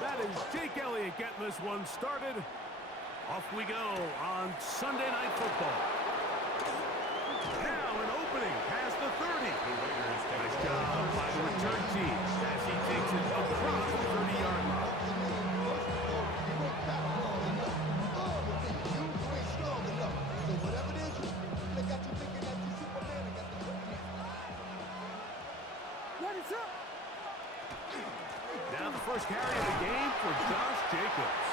That is Jake Elliott getting this one started. Off we go on Sunday Night Football. Now an opening past the 30. Nice job by the return team as he takes it across the 30-yard line. Now the first carry of the game for Josh Jacobs.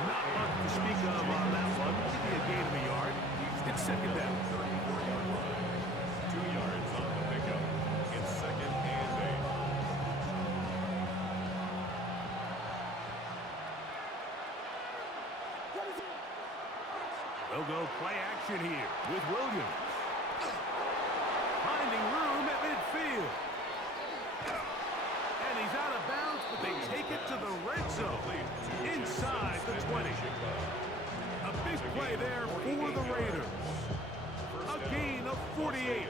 Not much to speak of on that one. Maybe a gain of a yard. It's second down. 34-yard line. 2 yards on the pickup. It's second and 8. They'll go play action here with Williams. Finding room at midfield. And he's out of bounds, but they take it to the red zone. Inside the 20. A big play there for the Raiders. A gain of 48.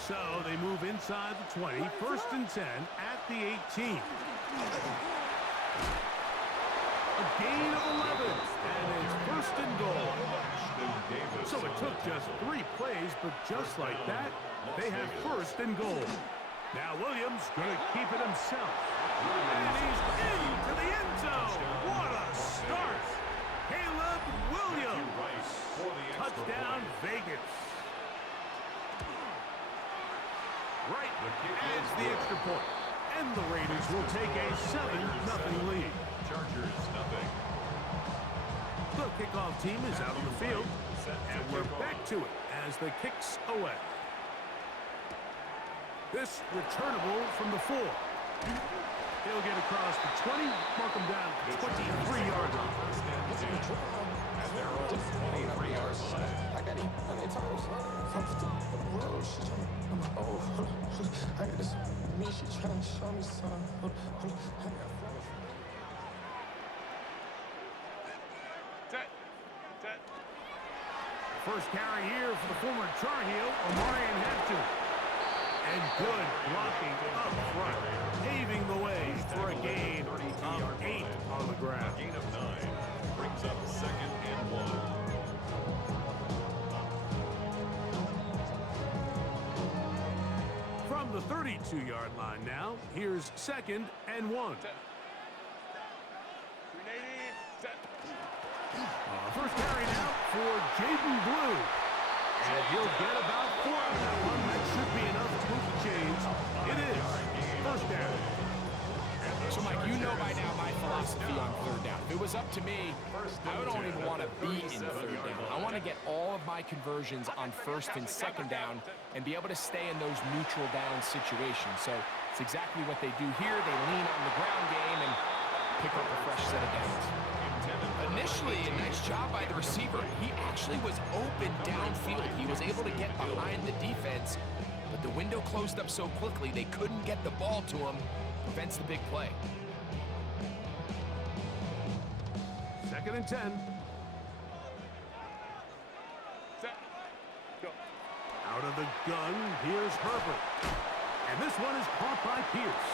So they move inside the 20. First and 10 at the 18. A gain of 11. And it's first and goal. So it took just 3 plays, but just like that, they have first and goal. Now Williams going to keep it himself. And he's into the end zone. What a start. Caleb Williams. Touchdown Vegas. Right adds the extra point. And the Raiders will take a 7-0 lead. Chargers, nothing. The kickoff team is out on the field. And we're back to it as the kicks away. This returnable from the 4. He'll get across the 20, mark him down to 23-yard line. And they're all 23-yard line. I got it 100 times. I got this me, she trying to show me something. First carry here for the former Tar Heel, Omarion Hampton. And good blocking up front, paving the way for a gain of 8 on the ground. A gain of 9 brings up second and 1. From the 32-yard line now, here's second and 1. First carry now for Jaden Blue. And he'll get about 4 on that one. That should be enough to move the chains. It is first down. So, Mike, you know by now my philosophy on third down. If it was up to me, I don't even want to be in third down. I want to get all of my conversions on first and second down and be able to stay in those neutral down situations. So it's exactly what they do here. They lean on the ground game and pick up a fresh set of downs. Initially, a nice job by the receiver. He actually was open downfield. He was able to get behind the defense, but the window closed up so quickly they couldn't get the ball to him. Prevents the big play. Second and 10. Out of the gun, here's Herbert. And this one is caught by Pierce.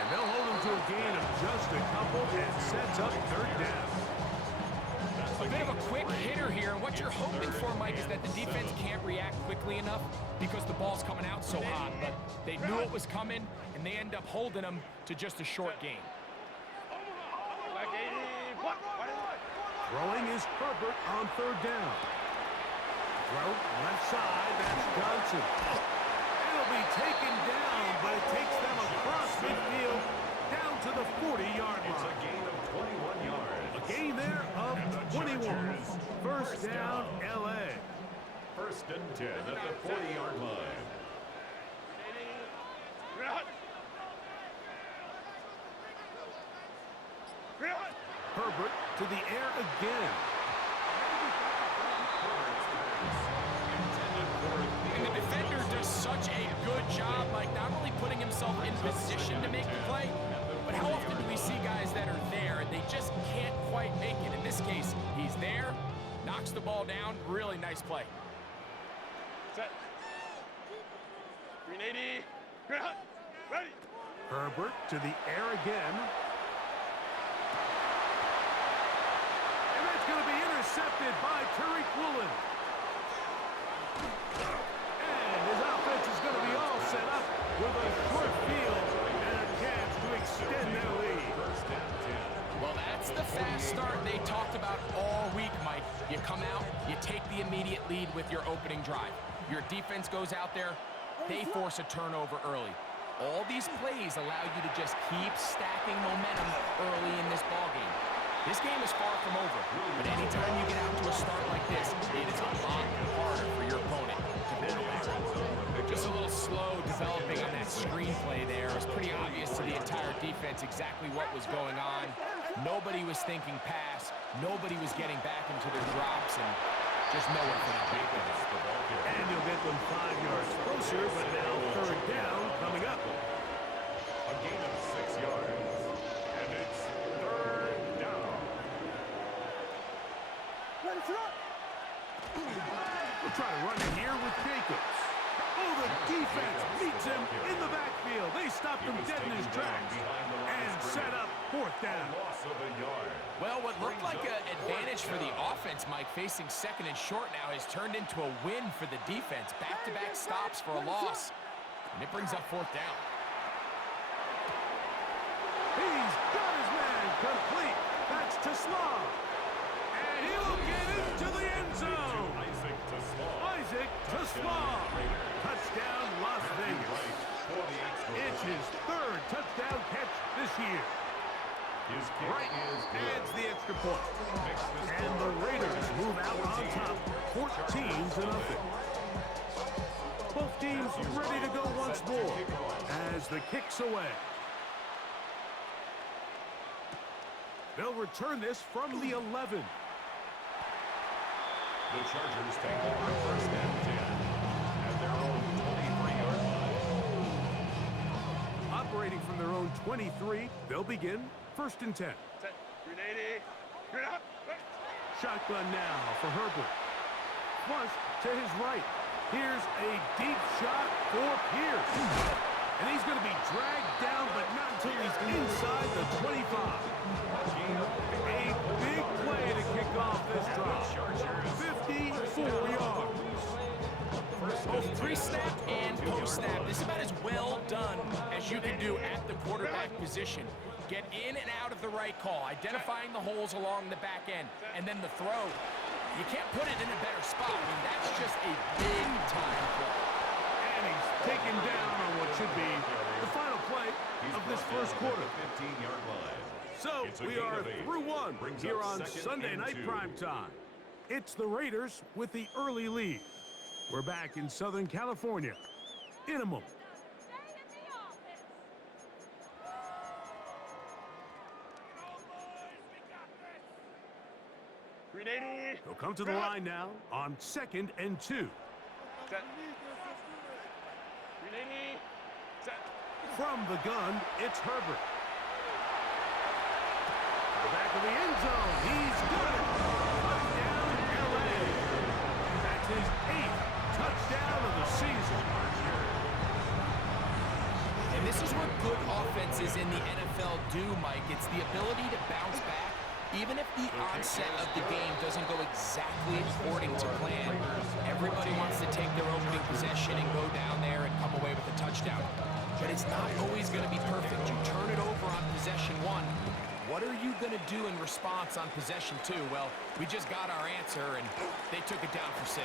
And they'll hold him to a gain of just a couple and sets up third down. A bit of a quick hitter here, and what you're hoping for, Mike, is that the defense can't react quickly enough because the ball's coming out so hot. But they knew it was coming, and they end up holding them to just a short gain. Throwing is Herbert on third down. Throw left side, that's Johnson. It'll be taken down, but it takes them across midfield down to the 40-yard line. It's a gain of 21 yards. A gain there of 21. First down, L.A. First and 10 at the 40-yard line. Herbert to the air again. And the defender does such a good job, like not only putting himself in position to make the play, but how often do we see guys that are there and they just can't quite make it? In this case, he's there, knocks the ball down, really nice play. Set. 380. Ready. Herbert to the air again. And that's going to be intercepted by Tariq Woolen. And his offense is going to be all set up with a short field and a chance to extend their lead. Well, that's the fast start they talked about all week, Mike. You come out, you take the immediate lead with your opening drive. Your defense goes out there, they force a turnover early. All these plays allow you to just keep stacking momentum early in this ballgame. This game is far from over, but anytime you get out to a start like this, it is a lot harder for your opponent to battle back. Just a little slow developing on that screenplay there. It was pretty obvious to the entire defense exactly what was going on. Nobody was thinking pass. Nobody was getting back into their drops, and just nowhere for that big one. And you'll get them 5 yards closer, but now third down coming up. A gain of 6 yards. And it's third down. We'll try to run it here with Jacobs. Oh, the defense meets him in the backfield. They stopped him dead in his tracks and set up fourth down. Loss of a yard. Well, what looked like an advantage for the offense, Mike, facing second and short now, has turned into a win for the defense. Back-to-back stops for a loss, and it brings up fourth down. He's got his man complete. That's to Slaw. And he will get into the end zone. Isaac to Slaw. Isaac to Slaw. Touchdown, Las Vegas. It's his third touchdown catch this year. His kick Right is adds good. the extra point. Makes this And the Raiders move out on top, 14-0. Both teams ready to go once more as the kick's away. They'll return this from the 11. The Chargers take over first and 10 at their own 23-yard line. Operating from their own 23, they'll begin first and 10. Shotgun now for Herbert. Flush to his right. Here's a deep shot for Pierce. And he's going to be dragged down, but not until he's inside the 25. A big play to kick off this drive. 54 yards. Both pre-snap and post-snap, this is about as well done as you can do at the quarterback position. Get in and out of the right call, identifying the holes along the back end, and then the throw. You can't put it in a better spot. I mean, that's just a big-time play. And he's taken down on what should be the final play of this first quarter. 15-yard line. So It's a we gain are of 8. through one Brings here up on second Sunday and Night 2. Primetime. It's the Raiders with the early lead. We're back in Southern California in a moment. They'll come to the line now on 2nd and 2. From the gun, it's Herbert. The back of the end zone. He's got it. Touchdown, LA. That's his 8th touchdown of the season. And this is what good offenses in the NFL do, Mike. It's the ability to bounce back, even if the onset of the game doesn't go exactly according to plan. Everybody wants to take their opening possession and go down there and come away with a touchdown. But it's not always going to be perfect. You turn it over on possession 1. What are you going to do in response on possession 2? Well, we just got our answer, and they took it down for 6.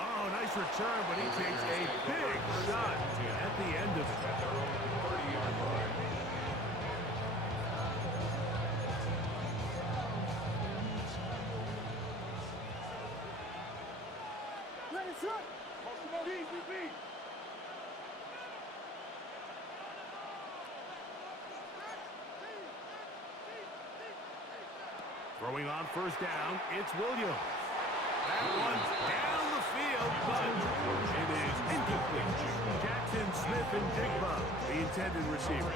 Oh, nice return, but he takes a big shot at the end of it. At their own 30-yard line. Throwing on first down, it's Williams. That one's down the field, but it is incomplete. Jackson Smith and Jigba, the intended receiver.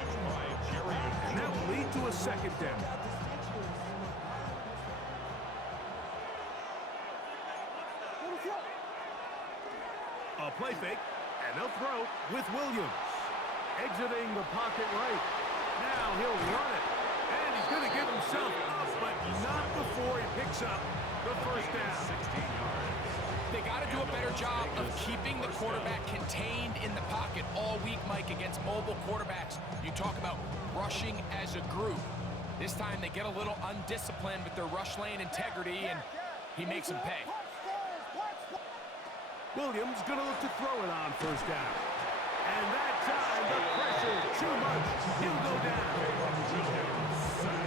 And that will lead to a second down. A play fake, and they'll throw with Williams. exiting the pocket right. Now he'll run it. And he's going to give himself up, but not before he picks up the first down. 16 yards. They got to do a better job of keeping the quarterback contained in the pocket all week, Mike, against mobile quarterbacks. You talk about rushing as a group. This time they get a little undisciplined with their rush lane integrity, and he makes them pay. Williams going to look to throw it on first down. And that time, the pressure too much. He'll go down.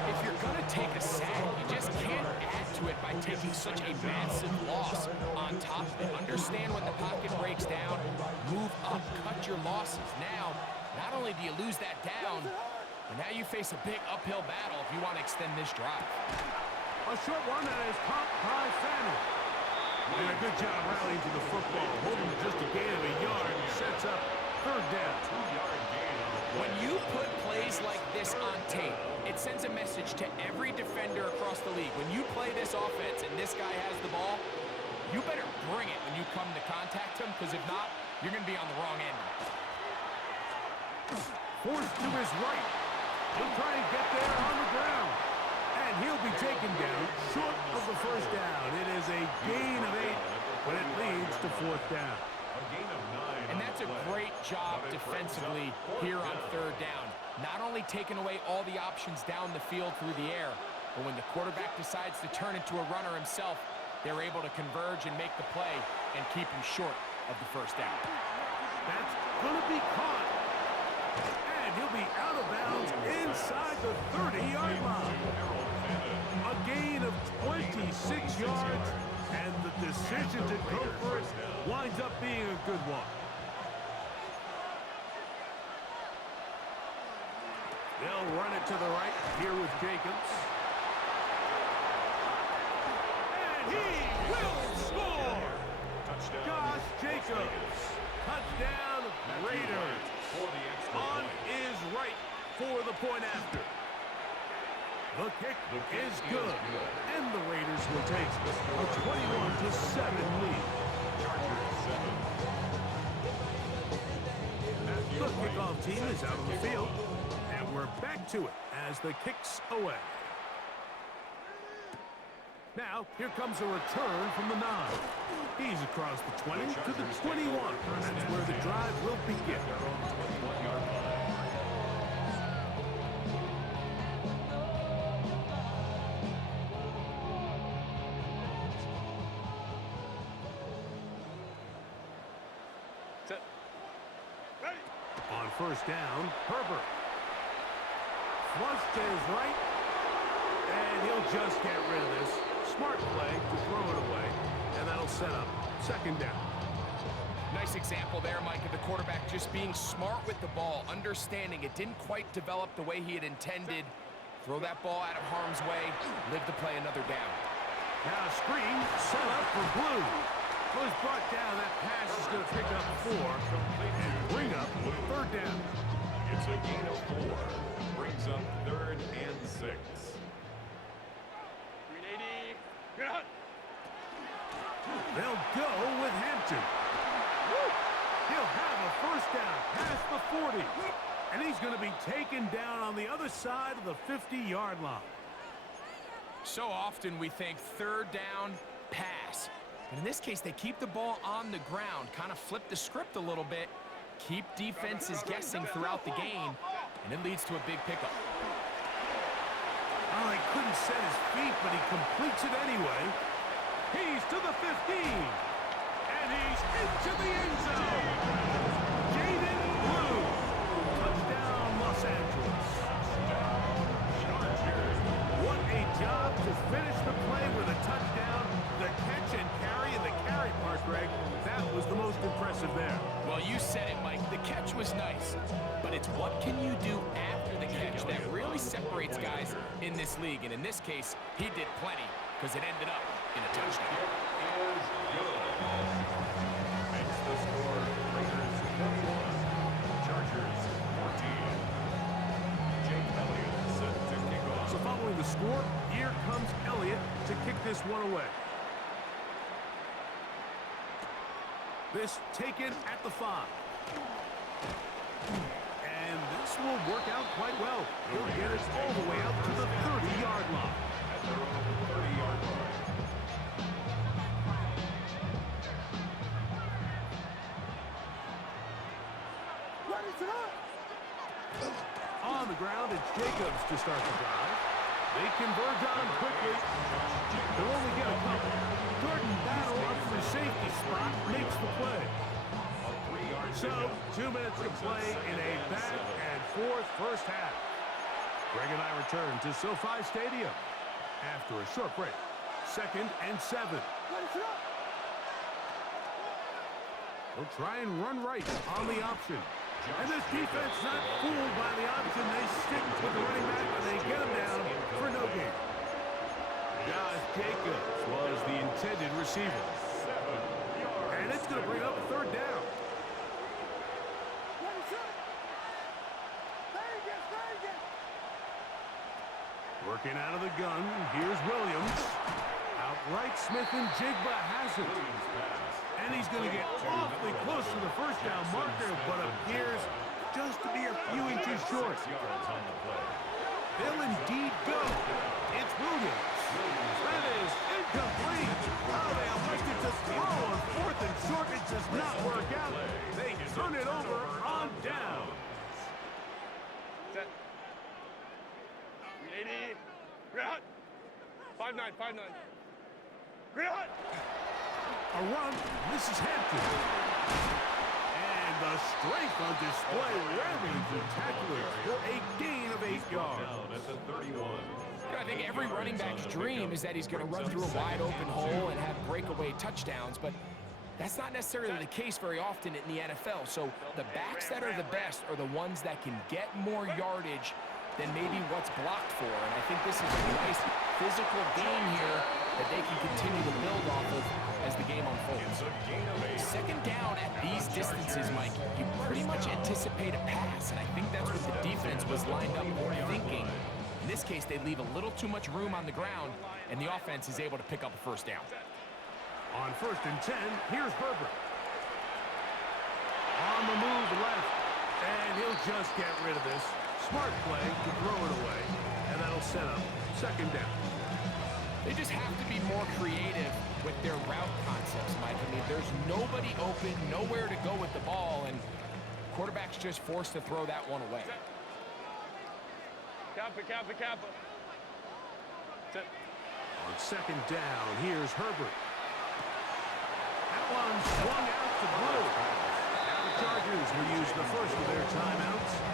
If you're going to take a sack, you just can't add to it by taking such a massive loss on top of it. Understand when the pocket breaks down, move up, cut your losses. Now, not only do you lose that down, but now you face a big uphill battle if you want to extend this drive. A short one that is caught by Fanning. Did a good job rallying to the football, holding just a gain of a yard, sets up third down. 2-yard gain on the play. When you put plays like this on tape, it sends a message to every defender across the league. When you play this offense and this guy has the ball, you better bring it when you come to contact him, because if not, you're going to be on the wrong end. Forced to his right. He'll try and get there on the ground. And he'll be taken down short of the first down. It is a gain of 8, but it leads to fourth down. A gain of 9. And that's a great job defensively here on third down. Not only taking away all the options down the field through the air, but when the quarterback decides to turn into a runner himself, they're able to converge and make the play and keep him short of the first down. That's going to be caught. And he'll be out of bounds inside the 30-yard line. A gain of 26 yards, and the decision to go for it winds up being a good one. They'll run it to the right here with Jacobs. And he will score! Touchdown. Josh Jacobs. Touchdown Raiders. For the extra On point. is right for the point after. The kick is good, and the Raiders will take a 21-7 lead. Chargers 7. The kickoff team is out on the field, and we're back to it as the kick's away. Now, here comes a return from the 9. He's across the 20 to the 21. That's where the drive will begin. Their own 21-yard line. On first down, Herbert. Flush to his right, and he'll just get rid of this. Smart play to throw it away, and that'll set up second down. Nice example there, Mike, of the quarterback just being smart with the ball, understanding it didn't quite develop the way he had intended. Throw that ball out of harm's way, live to play another down. Now a screen set up for Blue. Was brought down. That pass is going to pick up 4 and bring up third down. It's a gain of 4. Brings up 3rd and 6. They'll go with Hampton. He'll have a first down past the 40. And he's going to be taken down on the other side of the 50-yard line. So often we think third down, pass. But in this case, they keep the ball on the ground, kind of flip the script a little bit, keep defenses guessing throughout the game, and it leads to a big pickup. Oh, he couldn't set his feet, but he completes it anyway. He's to the 15. And he's into the end zone. Jaden Blue. Touchdown, Los Angeles. What a job to finish the play with a touchdown. The catch and carry, and the carry part, Greg, that was the most impressive there. Well, you said it, Mike. The catch was nice, but it's what can you do after the catch that really separates guys in this league. And in this case, he did plenty because it ended up in a touchdown. Is good. Makes the score Raiders 21, Chargers 14. Jake Elliott set to kick off. So following the score, here comes Elliott to kick this one away. This taken at the 5. And This will work out quite well. He'll get us all the way up to the 30-yard line. At their own 30-yard line. On the ground, it's Jacobs to start the drive. They converge on him quickly. They'll only get a couple. Jordan Battle up for the safety spot makes the play. So, 2 minutes to play in a back-and-forth first half. Greg and I return to SoFi Stadium after a short break. 2nd and 7. They'll try and run right on the option. And this defense not fooled by the option. They stick with the running back and they get him down for no gain. Josh Jacobs was the intended receiver. And it's going to bring up a 3rd down. Working out of the gun, here's Williams. Outright Smith and Jigba has it. And he's going to get awfully close to the first down marker, but appears just to be a few inches short. They'll indeed go. It's Williams. That is incomplete. Oh, they elected to throw on 4th and short. It does not work out. They turn it over on down. 80. Greyhound. 5-9, 5-9. Greyhound. A run. This is Hampton. And the strength on display, ramming the tacklers for a gain of 8 yards. Down at the 31. I think every running back's dream is that he's going to run through a wide open hole and have breakaway touchdowns, but that's not necessarily the case very often in the NFL. So the backs that are the best are the ones that can get more yardage than maybe what's blocked for. And I think this is a nice physical game here that they can continue to build off of as the game unfolds. 2nd down at these distances, Mike, you pretty much anticipate a pass, and I think that's what the defense was lined up thinking. In this case, they leave a little too much room on the ground, and the offense is able to pick up a 1st down. On 1st and 10, here's Herbert. On the move left, and he'll just get rid of this. Smart play to throw it away, and that'll set up 2nd down. They just have to be more creative with their route concepts, Mike. I mean, there's nobody open, nowhere to go with the ball, and quarterback's just forced to throw that one away. Kappa. On 2nd down, here's Herbert. That one swung out to Blue. Now the Chargers will use the first of their timeouts.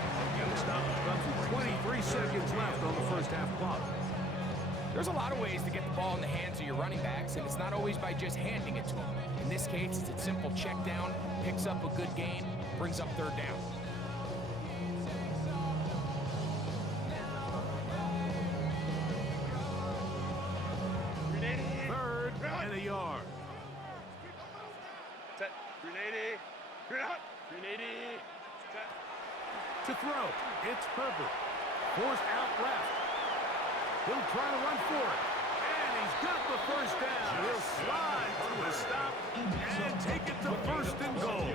And the stoppage comes with 23 seconds left on the first half clock. There's a lot of ways to get the ball in the hands of your running backs, and it's not always by just handing it to them. In this case, it's a simple check down, picks up a good gain, brings up 3rd down. Third and a yard. Set. 380. Greyhound. 380. Set. To throw, it's Herbert. Forced out left. He'll try to run for it. And he's got the 1st down. He'll slide to a stop and take it to 1st and goal.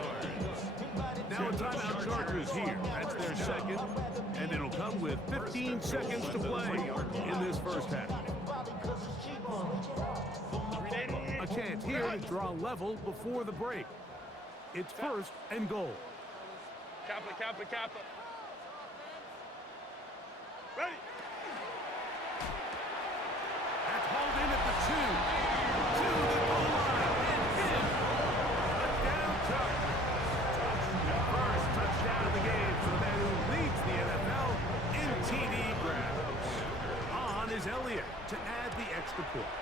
Now a timeout Chargers here. That's their 2nd. And it'll come with 15 seconds to play in this first half. A chance here to draw level before the break. It's 1st and goal. Kappa. Ready. That's hauled in at the 2. To the goal line. And in. Touchdown Chargers. First touchdown of the game for the man who leads the NFL in TD grabs. On is Elliott to add the extra point.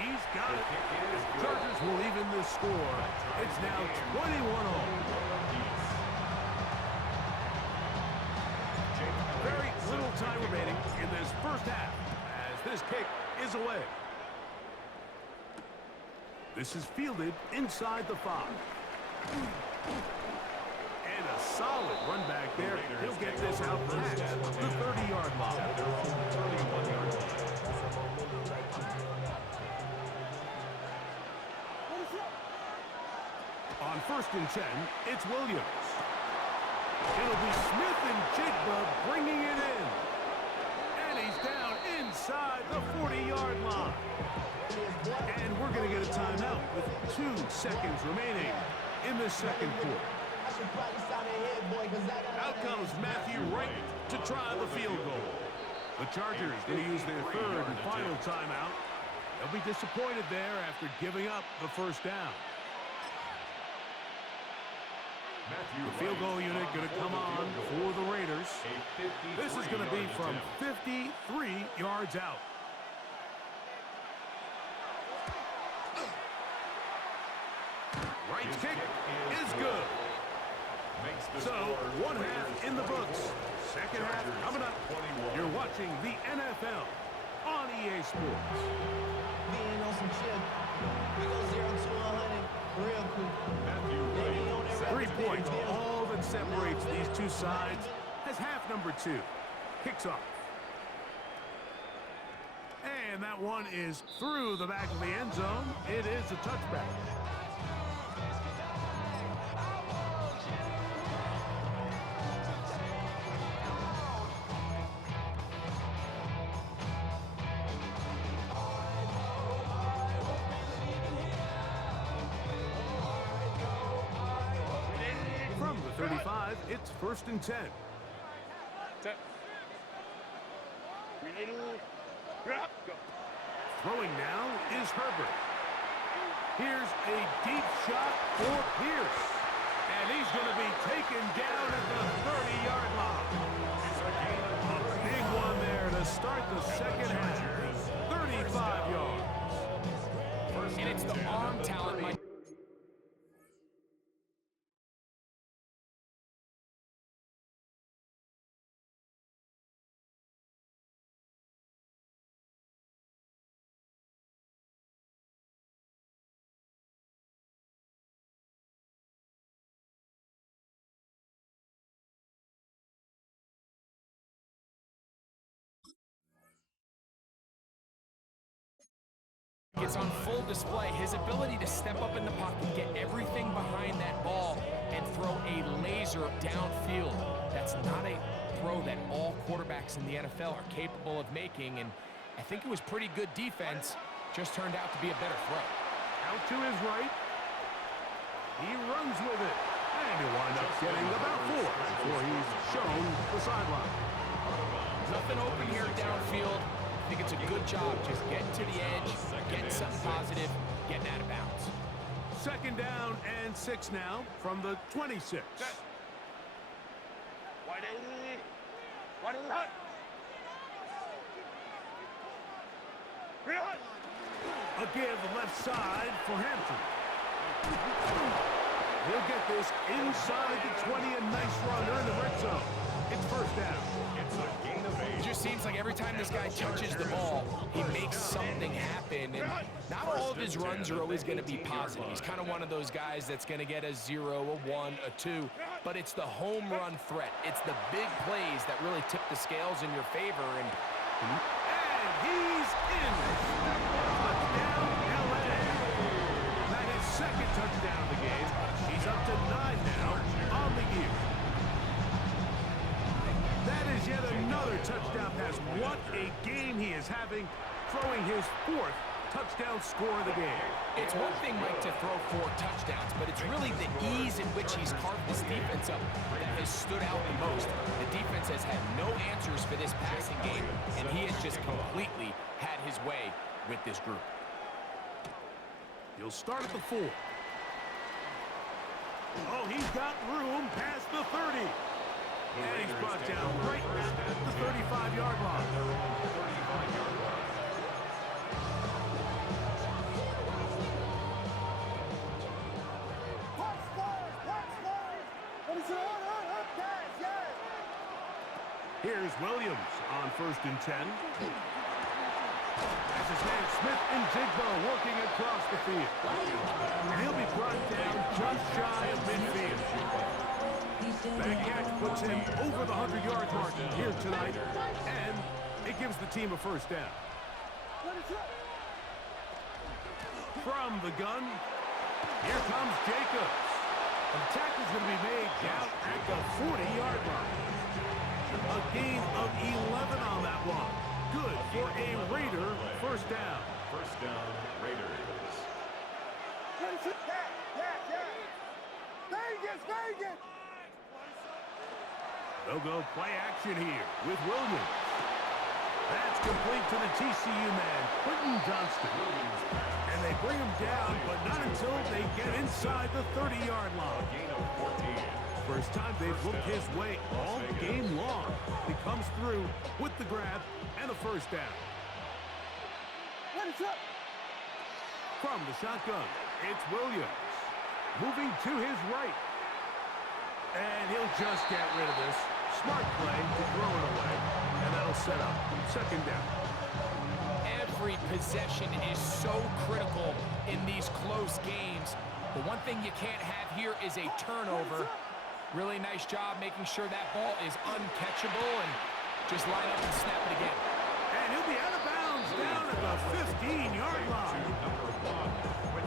He's got it. Chargers will even the score. It's now 21-all. Very little time remaining in this first half as this kick is away. This is fielded inside the 5. And a solid run back there. He'll get this out past the 30-yard line. On 1st and 10, it's Williams. It'll be Smith and Jigba bringing it in. And he's down inside the 40-yard line. And we're going to get a timeout with 2 seconds remaining in the second quarter. Out comes Matthew Wright to try the field goal. The Chargers going to use their third and final timeout. They'll be disappointed there after giving up the first down. The field goal unit going to come on for the Raiders. This is going to be from 53 yards out. Wright's kick is good. So, one half in the books. Second half coming up. You're watching the NFL on EA Sports. Being on some chill. We go 0 to 100 real quick. 3 points, all that separates these two sides as half number 2 kicks off. And that one is through the back of the end zone. It is a touchback. From the 35, it's 1st and 10. Set. Grenade. Drop. Go. Throwing now is Herbert. Here's a deep shot for Pierce. And he's going to be taken down at the 30-yard line. A big one there to start the second half. 35 yards. And it's the arm talent, Mike. It's on full display. His ability to step up in the pocket, get everything behind that ball, and throw a laser downfield. That's not a throw that all quarterbacks in the NFL are capable of making, and I think it was pretty good defense. Just turned out to be a better throw. Out to his right. He runs with it. And he'll wind up getting about 4 before he's shown the sideline. Nothing open here downfield. I think it's a good job just getting to the edge, getting something positive, getting out of bounds. Second down and 6 now from the 26. Set. Wide hot. Hot. A give left side for Hampton. He'll get this inside the 20, a nice run. They're in the red zone. It's first down. It's a gain of 8. It just seems like every time this guy touches the ball, he makes something happen. And not all of his runs are always going to be positive. He's kind of one of those guys that's going to get a 0, a 1, a 2. But it's the home run threat. It's the big plays that really tip the scales in your favor. And he's in. Touchdown, LA. That is second touchdown of the game. He's up to 9 now on the year. That is yet another touchdown pass. What a game he is having, throwing his 4th touchdown score of the game. it's one thing, Mike, to throw 4 touchdowns, but it's really the ease in which he's carved this defense up that has stood out the most. The defense has had no answers for this passing game, and he has just completely had his way with this group. He'll start at the 4. Oh, he's got room past the 30. And he's brought down right at the 35-yard line. Here's Williams on 1st and 10. As his man Smith and Jigba working across the field. And he'll be brought down just shy of midfield. That catch puts him over the 100-yard mark here tonight, and it gives the team a first down. From the gun, here comes Jacobs. The tackle's going to be made down at the 40-yard line. A gain of 11 on that one. Good for a Raider first down. First down, Raiders. Vegas! They'll go play action here with Williams. That's complete to the TCU man, Quentin Johnston. And they bring him down, but not until they get inside the 30-yard line. Gain of 14. First time they've looked his way all game long. He comes through with the grab and a first down. From the shotgun, it's Williams. Moving to his right. And he'll just get rid of this. Smart play to throw it away. And that'll set up second down. Every possession is so critical in these close games. The one thing you can't have here is a turnover. Really nice job making sure that ball is uncatchable and just line up and snap it again. And he'll be out of bounds down at the 15-yard line.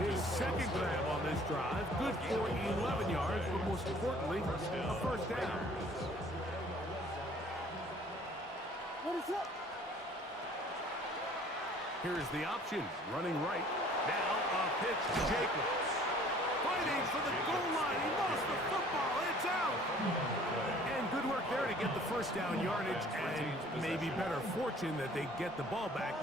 His second grab on this drive, good for 11 yards, but most importantly, a first down. Here's the option, running right. Now a pitch to Jacobs. Fighting for the goal line. He lost the football. It's out. And good work there to get the first down yardage, and maybe better fortune that they get the ball back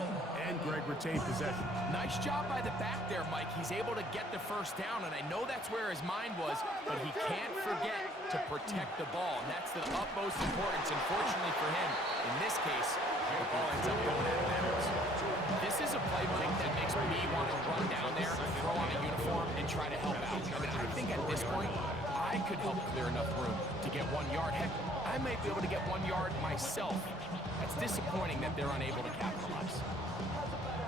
and Greg retained possession. Nice job by the back there, Mike. He's able to get the first down, and I know that's where his mind was, but he can't forget to protect the ball, and that's the utmost importance. Unfortunately for him, in this case, the ball ends up going out of bounds. This is a play, Mike, that makes me want to run down there, throw on a uniform, and try to help out. I mean, I think at this point, I could help clear enough room to get 1 yard. Heck, I might be able to get 1 yard myself. That's disappointing that they're unable to capitalize.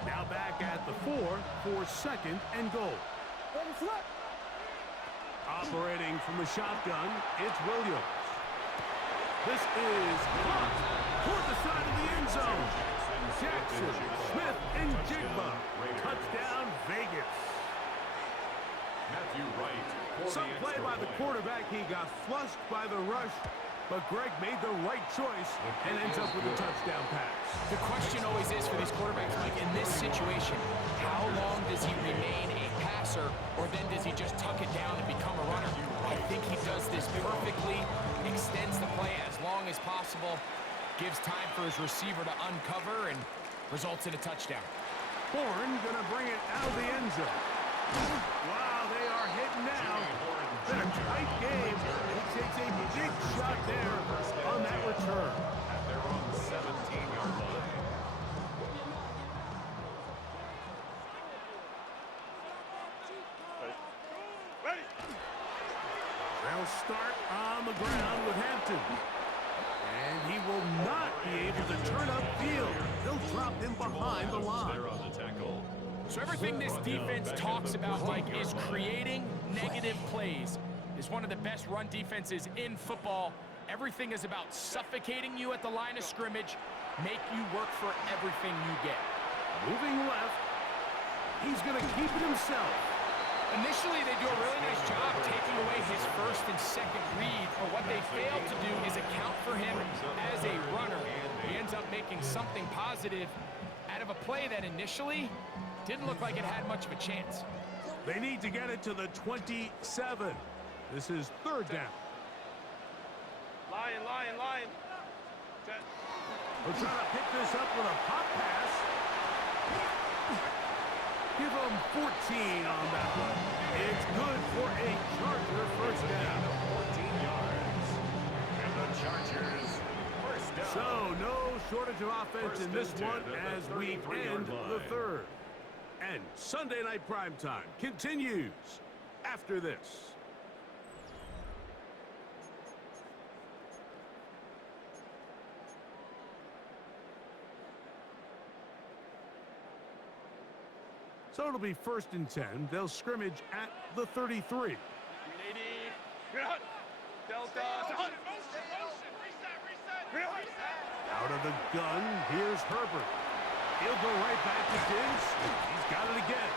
Now back at the 4 for second and goal. Operating from the shotgun, it's Williams. This is caught toward the side of the end zone. Jackson, Smith, and Jigba. Touchdown, Vegas. Matthew Wright. Some play by the quarterback. He got flushed by the rush, but Greg made the right choice and ends up with a touchdown pass. The question always is for these quarterbacks, Mike, in this situation, how long does he remain a passer, or then does he just tuck it down and become a runner? I think he does this perfectly, extends the play as long as possible, gives time for his receiver to uncover, and results in a touchdown. Horn gonna bring it out of the end zone. Wow, they are hitting now. Been a tight game. He takes a big shot there on that return. They're on the 17-yard line. Ready? They'll start on the ground with Hampton. And he will not be able to turn upfield. They'll drop him behind the line. They're on the tackle. So everything this defense talks about, Mike, is creating negative plays. It's one of the best run defenses in football. Everything is about suffocating you at the line of scrimmage, make you work for everything you get. Moving left. He's going to keep it himself. Initially, they do a really nice job taking away his first and second read, but what they fail to do is account for him as a runner. He ends up making something positive out of a play that initially didn't look like it had much of a chance. They need to get it to the 27. This is third down. Lion. Set. We're trying to pick this up with a pop pass. Give him 14 on that one. It's good for a Charger first down. 14 yards. And the Chargers first down. So no shortage of offense in this First and one 10 at as the we 33-yard end the line. third. And Sunday Night Primetime continues after this. So it'll be first and 10. They'll scrimmage at the 33. 380. Cut. Delta. Hunt. Out of the gun, here's Herbert. He'll go right back to Diggs. He's got it again.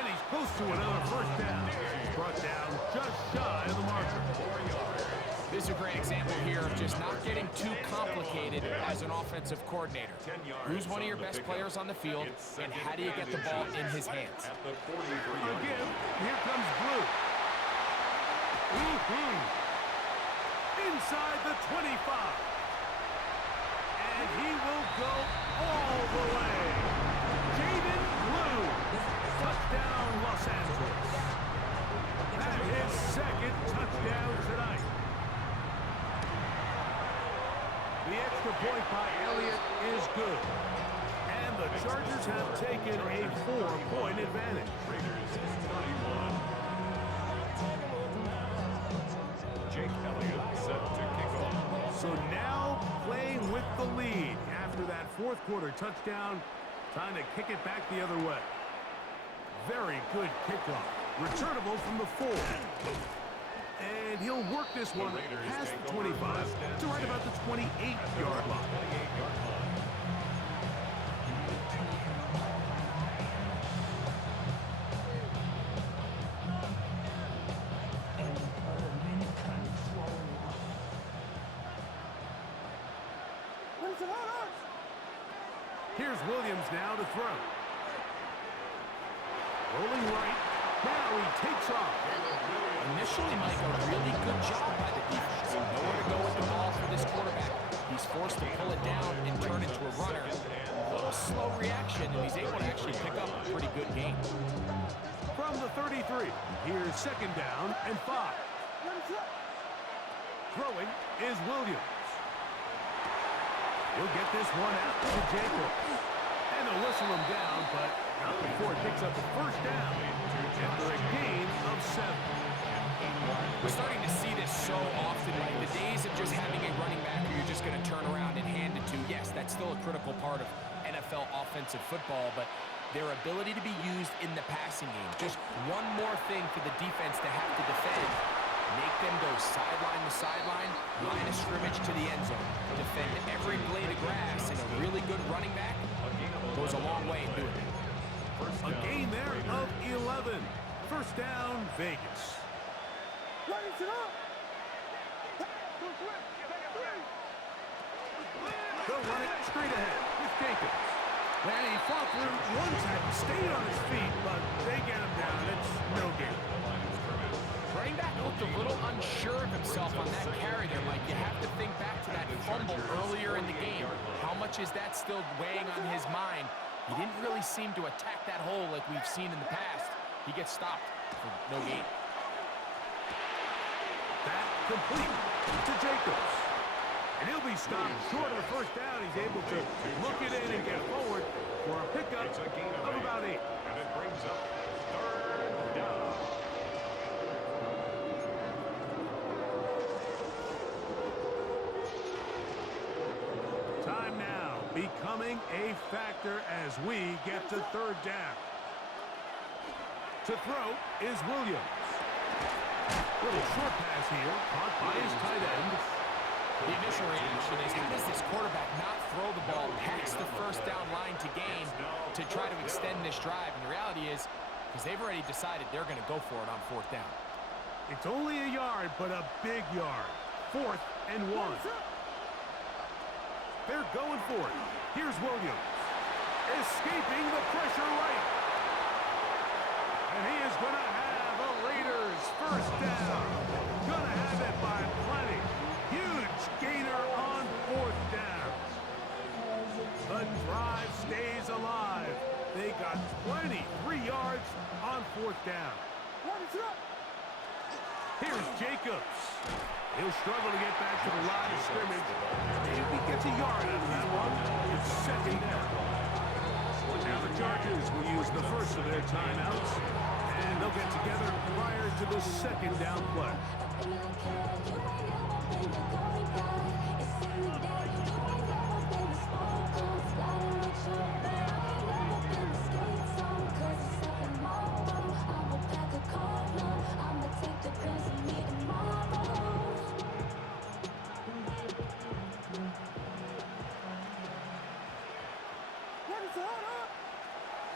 And he's close to another first down. He's brought down just shy of the marker. 4 yards. This is a great example here of just not getting too complicated as an offensive coordinator. Who's one of your best players on the field, and how do you get the ball in his hands? Again, here comes Blue. Inside the 25. And he will go all the way. Jaden Blue. Touchdown, Los Angeles. And his second touchdown tonight. The extra point by Elliott is good. And the Chargers have taken a 4-point advantage. Jake Elliott set to kick off. So now playing with the lead after that fourth quarter touchdown. Time to kick it back the other way. Very good kickoff. Returnable from the 4. And he'll work this one past the 25 to right about the 28-yard line. Here's Williams now to throw. Rolling right. Now he takes off. Initially, Mike, a really good job by the defense. Nowhere to go with the ball for this quarterback. He's forced to pull it down and turn it to a runner. A little slow reaction, and he's able to actually pick up a pretty good game. From the 33, here's second down and 5. Throwing is Williams. He'll get this one out to Jacobs. And they'll whistle him down, but not before it picks up the first down after a gain of 7. We're starting to see this so often, like the days of just having a running back who you're just going to turn around and hand it to. Yes, that's still a critical part of NFL offensive football, but their ability to be used in the passing game. Just one more thing for the defense to have to defend. Make them go sideline to sideline, line of scrimmage to the end zone. Defend every blade of grass, and a really good running back goes a long way in doing it. A gain there of 11. First down, Vegas. They'll run it straight ahead with Jacobs. And he fought through one tackle, stayed on his feet, but they get him down. It's no gain. Running back looked a little unsure of himself on that carry there, Mike. You have to think back to that fumble earlier in the game. How much is that still weighing on his mind? He didn't really seem to attack that hole like we've seen in the past. He gets stopped for no gain. That complete to Jacobs. And he'll be stopped short of the first down. He's able to look it in and get forward for a pickup of about 8. And it brings up third down. Time now becoming a factor as we get to third down. To throw is Williams. Little short pass here, caught by his tight end. The initial reaction is, how does this quarterback not throw the ball past the first down line to gain to try to extend this drive? And the reality is, because they've already decided they're going to go for it on fourth down. It's only a yard, but a big yard. 4th and 1. They're going for it. Here's Williams. Escaping the pressure right. And he is going to have a Raiders first down. Going to have it by plenty. Huge gainer on 4th down. The drive stays alive. They got 23 yards on 4th down. Here's Jacobs. He'll struggle to get back to the line of scrimmage. Maybe gets a yard out of that one. It's second down. Now the Chargers will use the first of their timeouts, and they'll get together prior to the second down play.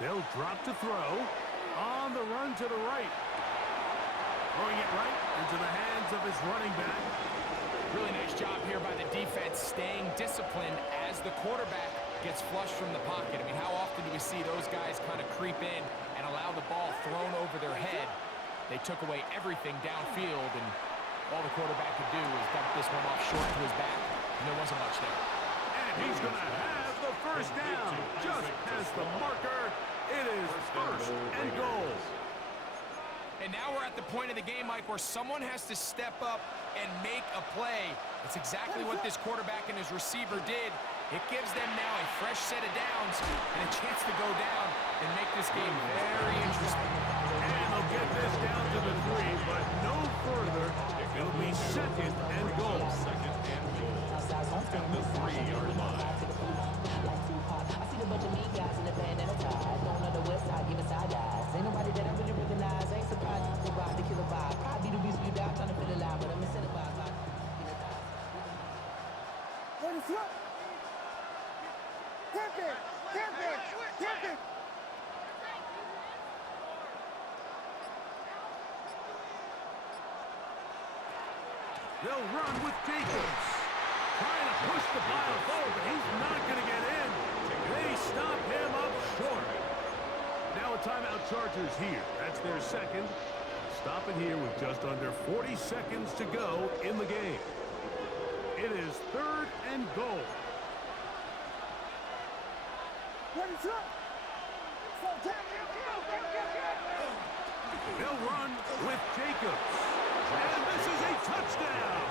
They'll drop to throw. On the run to the right. Throwing it right into the hands of his running back. Really nice job here by the defense staying disciplined as the quarterback gets flushed from the pocket. I mean, how often do we see those guys kind of creep in and allow the ball thrown over their head? They took away everything downfield, and all the quarterback could do was dump this one off short to his back, and there wasn't much there. And he's going to have the first down. Just past the marker. It is first and goal. And now we're at the point of the game, Mike, where someone has to step up and make a play. That's exactly what this quarterback and his receiver did. It gives them now a fresh set of downs and a chance to go down and make this game very interesting. And they'll get this down to the 3, but no further. It'll be second and goal. Second and goal. At the 3-yard line. I see the bunch of mean guys in the band and a tie. Going on the west side, giving side eyes. Ain't nobody that I really recognize. Ain't surprised to ride the killer vibe. Probably the reason you down trying to feel alive, but I'm incentivized. What is up? Tip it! Tip it! Tip it! They'll run with Jacobs. Trying to push the pile forward, but he's not going to get in. They stop him up short. Now a timeout Chargers here. That's their second. Stop it here with just under 40 seconds to go in the game. It is third and goal. What is up? They'll run with Jacobs. And this is a touchdown.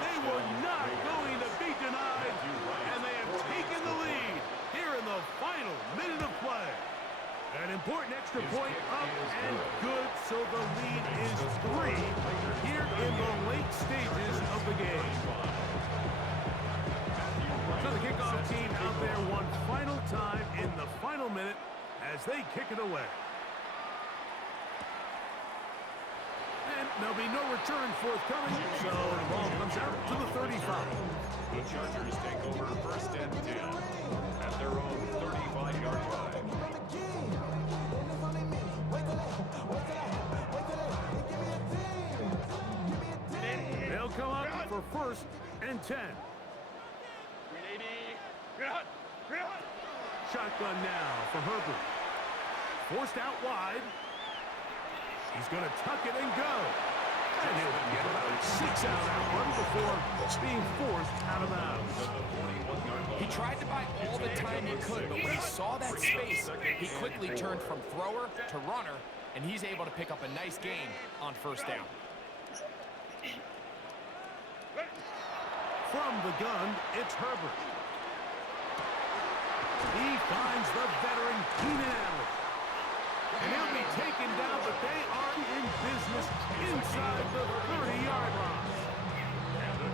They were not going to be denied, and they have taken the lead here in the final minute of play. An important extra point up and good, so the lead is 3 here in the late stages of the game. So the kickoff team out there one final time in the final minute as they kick it away. And there'll be no return forthcoming, so the ball comes out to the 35. The Chargers take over first and 10 at their own 35-yard line. They'll come up for first and 10. 380. Shotgun now for Herbert. Forced out wide. He's going to tuck it and go. And he'll get about 6 out of that one before being forced out of bounds. He tried to buy all the time he could, but when he saw that space, he quickly turned from thrower to runner, and he's able to pick up a nice gain on first down. From the gun, it's Herbert. He finds the veteran Keenan Allen. And he'll be taken down, but they are in business inside the 30-yard line.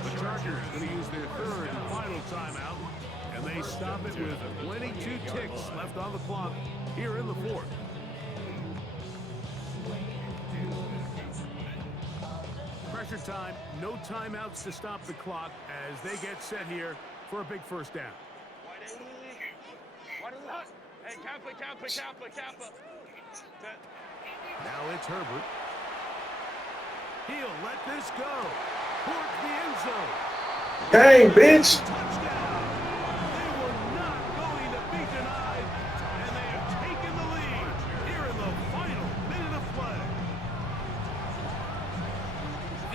The Chargers going to use their third and final timeout, and they stop it with 22 ticks left on the clock here in the fourth. Pressure time, no timeouts to stop the clock as they get set here for a big first down. Hey, Kappa. Now it's Herbert. He'll let this go towards the end zone. Dang, bitch. Touchdown. They were not going to be denied, and they have taken the lead here in the final minute of play.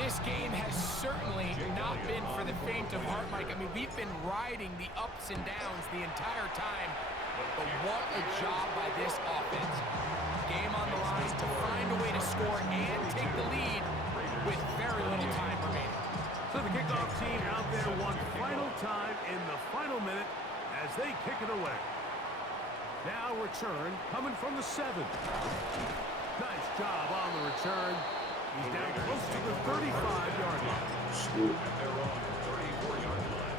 This game has certainly not been for the faint of heart, Mike. I mean, we've been riding the ups and downs the entire time, but what a job by this offense. Game on the line to find a way to score and take the lead with very little time remaining. So the kickoff team out there one final time in the final minute as they kick it away. Now return coming from the 7. Nice job on the return. He's down close to the 35-yard line. At their own 34-yard line.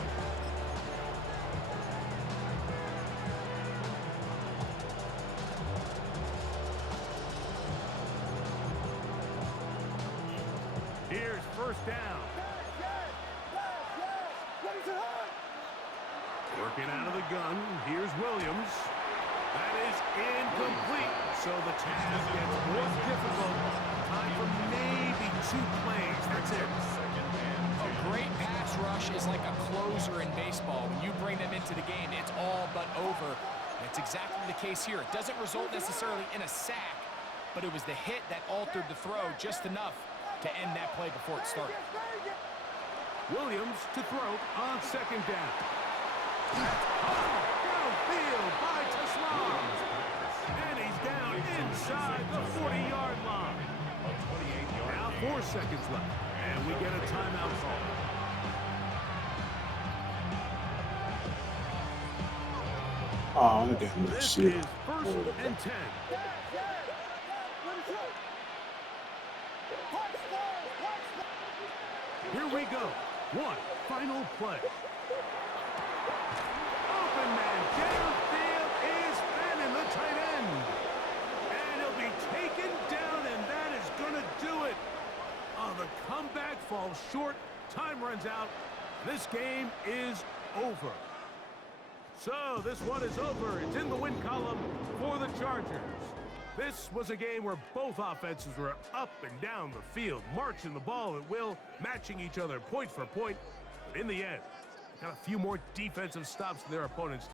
Here's first down. Working out of the gun. Here's Williams. That is incomplete. So the task gets more difficult. Time for maybe 2 plays. That's it. A great pass closer in baseball. When you bring them into the game, it's all but over. And it's exactly the case here. It doesn't result necessarily in a sack, but it was the hit that altered the throw just enough to end that play before it started. Williams to throw on second down. Downfield by Teslam. And he's down inside the 40-yard line. Now 4 seconds left, and we get a timeout call. Oh, I didn't This see is it. first and 10. Here we go. One final play. Open man downfield is fanning the tight end. And he'll be taken down, and that is going to do it. Oh, the comeback falls short. Time runs out. This game is over. So this one is over. It's in the win column for the Chargers. This was a game where both offenses were up and down the field, marching the ball at will, matching each other point for point. But in the end, got a few more defensive stops than their opponents.